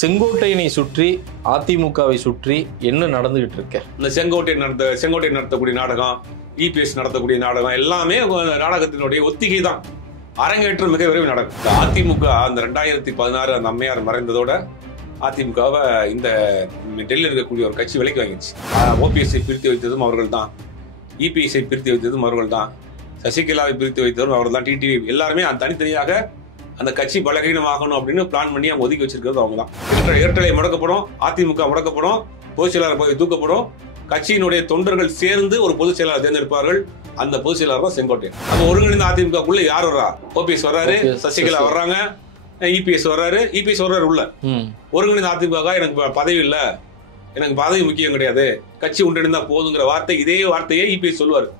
செங்கோட்டையனை சுற்றி அதிமுகவை சுற்றி என்ன நடந்துகிட்டு இருக்க? இந்த செங்கோட்டை நடத்தக்கூடிய நாடகம், இபிஎஸ் நடத்தக்கூடிய நாடகம் எல்லாமே நாடகத்தினுடைய ஒத்திகை தான். அரங்கேற்றம் மிக விரைவில் நடக்கும். இந்த அதிமுக அந்த 2016 அந்த அம்மையார் மறைந்ததோட அதிமுகவை இந்த டெல்லியில் இருக்கக்கூடிய ஒரு கட்சி விலைக்கு வாங்கிடுச்சு. ஓபிஎஸ்ஐ பிரித்து வைத்ததும் அவர்கள் தான், இபிஎஸ்ஐ பிரித்து வைத்ததும் அவர்கள் தான், சசிகலாவை பிரித்து வைத்ததும் அவர்கள் தான், டிடிவி எல்லாருமே தனித்தனியாக அந்த கட்சி பலகீனமாகணும் அப்படின்னு பிளான் பண்ணி அவங்க ஒதுக்கி வச்சிருக்கிறது அவங்க தான். இரட்டலை முடக்கப்படும், அதிமுக முடக்கப்படும், பொதுச் செயலாளர் பதவி தூக்கப்படும், கட்சியினுடைய தொண்டர்கள் சேர்ந்து ஒரு பொதுச் செயலாளர் தேர்ந்தெடுப்பார்கள். அந்த பொதுச் செயலாளர் தான் செங்கோட்டையன். அப்ப ஒருங்கிணைந்த அதிமுகக்குள்ள யார் வர்றா? ஓபிஎஸ் வர்றாரு, சசிகலா வர்றாங்க, இபிஎஸ் வர்றாரு உள்ள. ஒருங்கிணைந்த அதிமுக எனக்கு பதவி இல்ல, எனக்கு பதவி முக்கியம் கிடையாது, கட்சி ஒன்றிணைந்தா போதுங்கிற வார்த்தை, இதே வார்த்தையை இபிஎஸ் சொல்லுவாரு.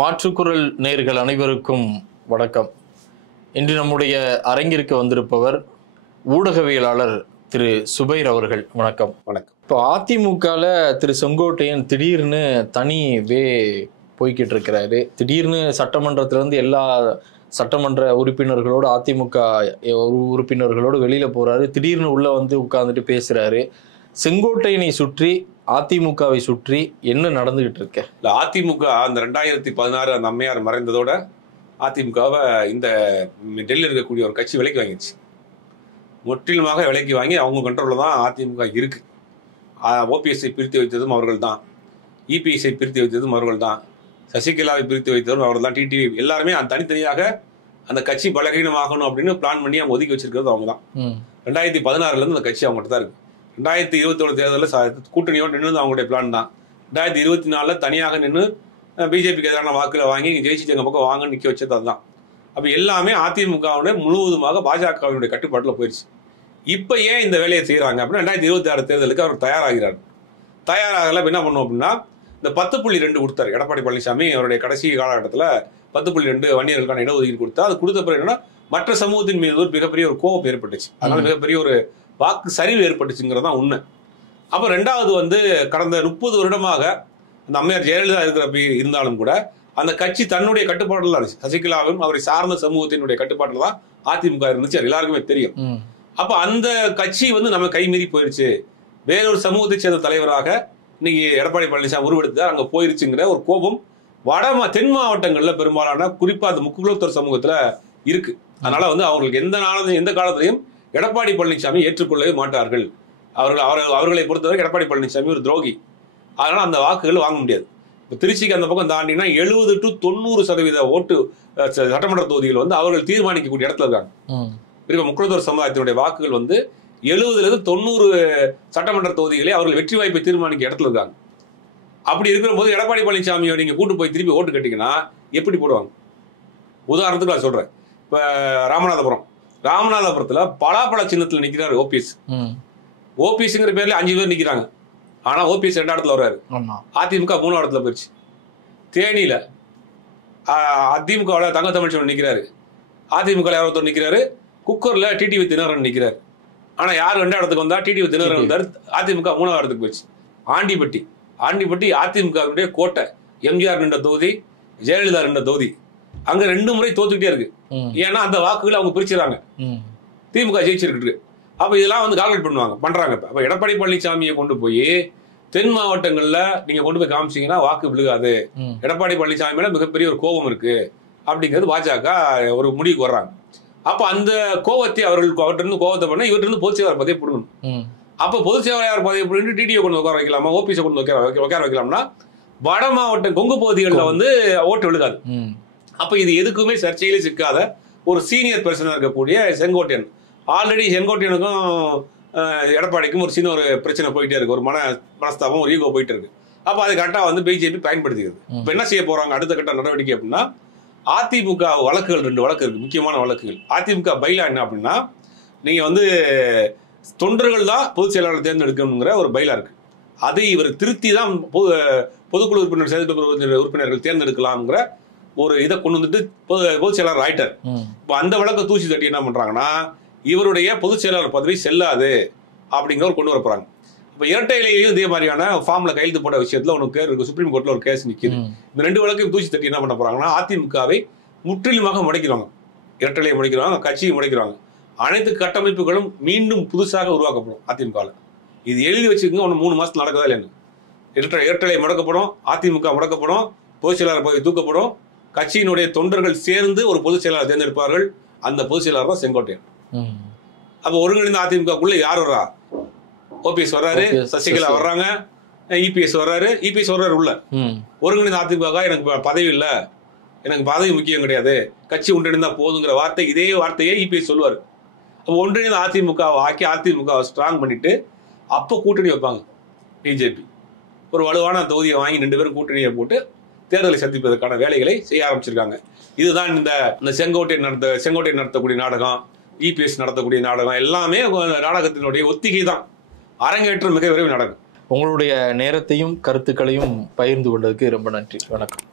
மாற்றுக்குரல் நேயர்கள் அனைவருக்கும் வணக்கம். இன்று நம்முடைய அரங்கிற்கு வந்திருப்பவர் ஊடகவியலாளர் திரு சுபைர் அவர்கள். வணக்கம். வணக்கம். இப்போ அதிமுகல திரு செங்கோட்டையன் திடீர்னு தனி போய்கிட்டு இருக்கிறாரு. திடீர்னு சட்டமன்றத்திலிருந்து எல்லா சட்டமன்ற உறுப்பினர்களோடு, அதிமுக உறுப்பினர்களோடு வெளியில போறாரு. திடீர்னு உள்ள வந்து உட்கார்ந்துட்டு பேசுறாரு. செங்கோட்டையனை சுற்றி அதிமுகவை சுற்றி என்ன நடந்துகிட்டு இருக்க? அதிமுக அந்த 2016 அந்த அம்மையார் மறைந்ததோட அதிமுகவை இந்த டெல்லியில் இருக்கக்கூடிய ஒரு கட்சி விலைக்கு வாங்கிடுச்சு. முற்றிலுமாக விலைக்கு வாங்கி அவங்க கண்ட்ரோல்ல தான் அதிமுக இருக்கு. ஓபிஎஸ்ஐ பிரித்து வைத்ததும் அவர்கள் தான், இபிஎஸ்ஐ பிரித்து வைத்ததும் அவர்கள் தான், சசிகலாவை பிரித்து வைத்ததும் அவர்கள் தான், டிடிவி எல்லாருமே தனித்தனியாக அந்த கட்சி பலகீனமாகணும் அப்படின்னு பிளான் பண்ணி அவங்க ஒதுக்கி வச்சிருக்கிறது அவங்க தான். 2016 அந்த கட்சி அவங்ககிட்ட தான் இருக்கு. 2021 தேர்தலில் கூட்டணியோடு நின்று அவங்களுடைய பிளான் தான். 2024 தனியாக நின்று பிஜேபிக்கு எதிரான வாக்குல வாங்கி ஜெயிச்சு எங்க பக்கம் வாங்க நிக்க வச்சது அதுதான். அப்ப எல்லாமே அதிமுகவுடைய முழுவதுமாக பாஜகவினுடைய கட்டுப்பாட்டுல போயிடுச்சு. இப்ப ஏன் இந்த வேலையை செய்யறாங்க அப்படின்னா, 2026 தேர்தலுக்கு அவர் தயாராகிறார். தயாராகல என்ன பண்ணுவோம் அப்படின்னா, இந்த 10.2 கொடுத்தாரு எடப்பாடி பழனிசாமி. அவருடைய கடைசி காலகட்டத்தில் 10.2 வன்னியர்களுக்கான இடஒதுக்கீடு கொடுத்தா. அது கொடுத்த பிறகு என்னன்னா, மற்ற சமூகத்தின் மீது ஒரு மிகப்பெரிய ஒரு கோபம் ஏற்பட்டுச்சு. அதனால மிகப்பெரிய ஒரு வாக்கு சரிவு ஏற்பட்டுச்சுங்கிறது தான் உண்மை. அப்ப ரெண்டாவது கடந்த 30 வருடமாக அந்த அம்மையார் ஜெயலலிதா இருந்தாலும் கூட அந்த கட்சி தன்னுடைய கட்டுப்பாட்டில் இருந்துச்சு. சசிகலாவும் அவரை சார்ந்த சமூகத்தினுடைய கட்டுப்பாட்டில் தான் அதிமுக இருந்துச்சு. அது எல்லாருக்குமே தெரியும். அப்ப அந்த கட்சி நம்ம கைமீறி போயிருச்சு. வேறொரு சமூகத்தை சேர்ந்த தலைவராக இன்னைக்கு எடப்பாடி பழனிசாமி உருவெடுத்து அங்க போயிருச்சுங்கிற ஒரு கோபம் தென் மாவட்டங்கள்ல பெரும்பாலான, குறிப்பா அந்த முக்குலத்தோர் சமூகத்துல இருக்கு. அதனால அவங்களுக்கு எந்த காலத்திலையும் எடப்பாடி பழனிசாமி ஏற்றுக்கொள்ளவே மாட்டார்கள். அவர்களை பொறுத்தவரை எடப்பாடி பழனிசாமி ஒரு துரோகி. அதனால அந்த வாக்குகள் வாங்க முடியாது. இப்போ திருச்சிக்கு அந்த பக்கம் தாண்டினா 70 to 90% ஓட்டு சட்டமன்ற தொகுதிகள் அவர்கள் தீர்மானிக்கக்கூடிய இடத்துல இருக்காங்க. குறிப்பா முக்குலத்தோர் சமுதாயத்தினுடைய வாக்குகள் 70 to 90 சட்டமன்ற தொகுதிகளே அவர்கள் வெற்றி வாய்ப்பை தீர்மானிக்க இடத்துல இருக்காங்க. அப்படி இருக்கிற போது எடப்பாடி பழனிசாமியை நீங்க கூட்டு போய் திருப்பி ஓட்டு கட்டிங்கன்னா எப்படி போடுவாங்க? உதாரணத்துக்கு நான் சொல்றேன். இப்ப ராமநாதபுரத்துல பலாப்பழ சின்னத்துல நிக்கிறாரு ஓபிஎஸ். ஓபிஎஸ்ங்கிற பேர்ல 5 பேர் நிக்கிறாங்க. ஆனா ஓபிஎஸ் 2 இடத்துல வர்றாரு. அதிமுக 3 இடத்துல போயிடுச்சு. தேனியில அதிமுக தங்க தமிழ்ச்செல்வன் நிக்கிறாரு. அதிமுக யாரொருத்தர் நிக்கிறாரு. குக்கர்ல டிடிவி தினகரன் நிக்கிறாரு. ஆனா யார் 2 இடத்துக்கு வந்தா? டிடிவி தினகரன் வந்தாரு. அதிமுக 3வது இடத்துக்கு போயிடுச்சு. ஆண்டிப்பட்டி அதிமுக கோட்டை. எம்ஜிஆர் நின்ற தொகுதி, ஜெயலலிதா நின்ற தொகுதி. அங்க 2 முறை தோத்துக்கிட்டே இருக்கு. ஏன்னா அந்த வாக்குகளை அவங்க பிரிச்சுறாங்க. திமுக ஜெயிச்சிருக்கு. அப்ப இதெல்லாம் கால்குலேட் பண்றாங்க. அப்ப எடப்பாடி பழனிசாமியை கொண்டு போய் தென் மாவட்டங்கள்ல நீங்க கொண்டு போய் காமிச்சீங்கன்னா வாக்கு விழுகாது. எடப்பாடி பழனிசாமி மேல மிகப்பெரிய ஒரு கோபம் இருக்கு அப்படிங்கிறது பாஜக ஒரு முடிவுக்கு வர்றாங்க. அப்ப அந்த கோபத்தை அவர்கிட்ட கோபத்தை பண்ண இவர்கிட்ட பொதுச் செயலாளர் பதவியை பிடிக்கணும். அப்ப பொதுச் செயலாளர் பதவியை பிடிக்கிட்டு டிடியை கொண்டு உட்கார வைக்கலாமா, ஓபிஎஸ் கொண்டு உட்கார வைக்கலாம்னா வட மாவட்ட கொங்கு பகுதிகளில் ஓட்டு விழுகாது. அப்ப இது எதுக்குமே சர்ச்சையிலே சிக்காத ஒரு சீனியர் பர்சனா இருக்கக்கூடிய செங்கோட்டையன். ஆல்ரெடி செங்கோட்டையனுக்கும் எடப்பாடிக்கும் ஒரு சின்ன ஒரு பிரச்சனை போயிட்டே இருக்கு. ஒரு மனஸ்தாபம், ஒரு ஈகோ போயிட்டு இருக்கு. அப்ப அதை கரெக்டா பிஜேபி பயன்படுத்திக்கிறது. இப்ப என்ன செய்ய போறாங்க அடுத்த கட்ட நடவடிக்கை அப்படின்னா, அதிமுக வழக்குகள் 2 வழக்கு இருக்கு, முக்கியமான வழக்குகள். அதிமுக பைலா என்ன அப்படின்னா, நீங்க தொண்டர்கள் தான் பொதுச் செயலாளர் தேர்ந்தெடுக்கணுங்கிற ஒரு பைலா இருக்கு. அதை இவர் திருத்தி தான் பொதுக்குழு உறுப்பினர்கள் தேர்ந்தெடுக்கலாம்ங்கிற ஒரு இதை கொண்டு வந்துட்டு பொதுச் செயலாளர் ஆயிட்டார். இப்போ அந்த வழக்கை தூசி தட்டி என்ன பண்றாங்கன்னா, இவருடைய பொதுச் செயலாளர் பதவி செல்லாது அப்படிங்கிறவர் கொண்டு வர போறாங்க. இப்போ இரட்டை இலையிலையும் இதே மாதிரியான ஃபார்ம்ல கையெழுத்து போட்ட விஷயத்துல ஒன்று சுப்ரீம் கோர்ட்ல ஒரு கேஸ் நிற்கிது. இந்த 2 வழக்கையும் தூசி தட்டி என்ன பண்ண போறாங்கன்னா அதிமுகவை முற்றிலுமாக முடக்கிறாங்க. இரட்டை இலையை முடக்கிறாங்க, கட்சியை முடக்கிறாங்க. அனைத்து கட்டமைப்புகளும் மீண்டும் புதுசாக உருவாக்கப்படும் அதிமுக. இது எழுதி வச்சுக்கோங்க, ஒன்று 3 மாசத்துல நடக்குதா இல்லைன்னு. இரட்டை முடக்கப்படும், அதிமுக முடக்கப்படும், பொதுச் செயலாளர் பதவி தூக்கப்படும், கட்சியினுடைய தொண்டர்கள் சேர்ந்து ஒரு பொதுச் செயலாளர் தேர்ந்தெடுப்பார்கள். அந்த பொதுச் செயலாளர் தான் செங்கோட்டையன். அப்போ ஒருங்கிணைந்த அதிமுகக்குள்ள யார் வர்றா? ஓபிஎஸ் வர்றாரு, சசிகலா வர்றாங்க, இபிஎஸ் வர்றாரு உள்ள. ஒருங்கிணைந்த அதிமுக எனக்கு பதவி இல்லை, எனக்கு பதவி முக்கியம் கிடையாது, கட்சி ஒன்றிணைந்தா போதுங்கிற வார்த்தை, இதே வார்த்தையை இபிஎஸ் சொல்லுவார். அப்போ ஒன்றிணைந்த அதிமுக ஆக்கி அதிமுக ஸ்ட்ராங் பண்ணிட்டு அப்போ கூட்டணி வைப்பாங்க. பிஜேபி ஒரு வலுவான தொகுதியை வாங்கி 2 பேரும் கூட்டணியை போட்டு தேர்தலை சந்திப்பதற்கான வேலைகளை செய்ய ஆரம்பிச்சிருக்காங்க. இதுதான் இந்த செங்கோட்டை நடத்தக்கூடிய நாடகம், இபிஎஸ் நடத்தக்கூடிய நாடகம் எல்லாமே நாடகத்தினுடைய ஒத்திகை தான். அரங்கேற்றம் மிக விரைவில் நடக்கும். உங்களுடைய நேரத்தையும் கருத்துக்களையும் பகிர்ந்து கொண்டதுக்கு ரொம்ப நன்றி. வணக்கம்.